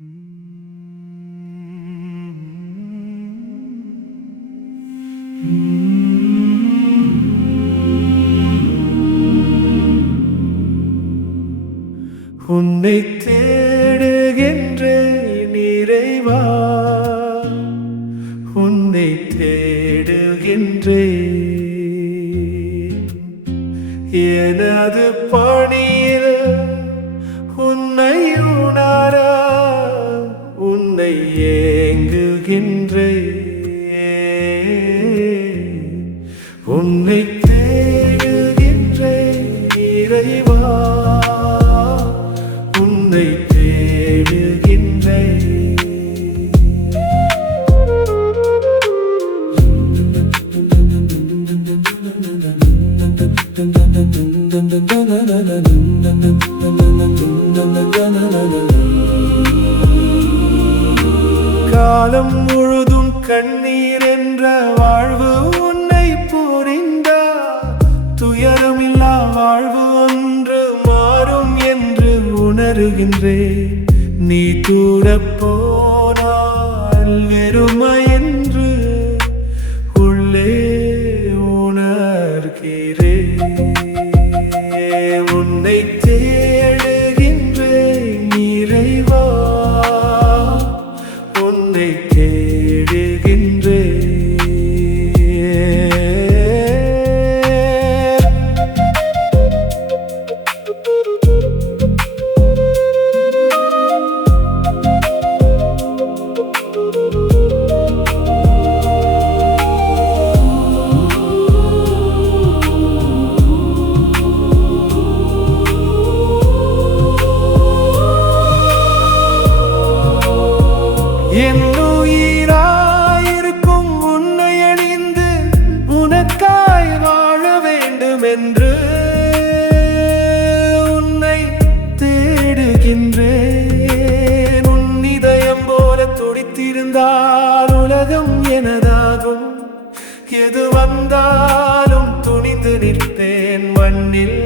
உன்னை தேடுகின்றேன் இறைவா, உன்னை தேடுகின்றேன். எனது பணியில் உன்னை உணர உன்னை ஏங்குகின்றேன். உன்னை தேடுகின்றேன் இறைவா, உன்னை தேடுகின்றேன். காலம் முழுதும் கண்ணீர் என்ற வாழ்வு உன்னை புரிந்தார். துயரமில்லா வாழ்வு ஒன்று மாறும் என்று உணர்கின்றேன். நீ தூரப் போனால் வெறுமை என்று உள்ளே உணர்கிறேன். உன்னை தேடுகின்றேன் இறைவா, உன்னை தேடுகின்றேன். என் உயிராயிருக்கும் உன்னை அணிந்து உனக்காய் வாழ வேண்டும் என்று உன்னை தேடுகின்றேன். உன் இதயம் போல துடித்திருந்தால் உலகம் எனதாகும். எது வந்தாலும் துணிந்து நிற்பேன், மண்ணில்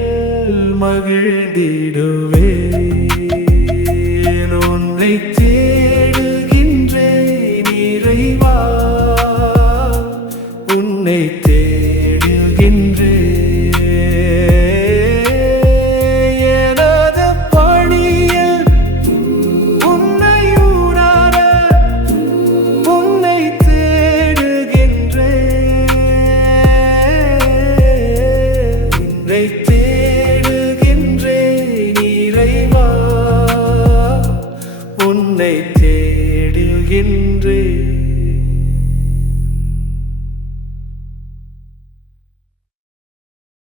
மகிழ்ந்திடுவேன். உன்னை தேடுகின்றேன் இறைவா, உன்னை தேடுகின்றேன். எனது பணியில் உன்னை உணர உன்னை தேடுகின்றேன். உன்னை தேடுகின்றேன் இறைவா, உன்னை தேடுகின்றேன்.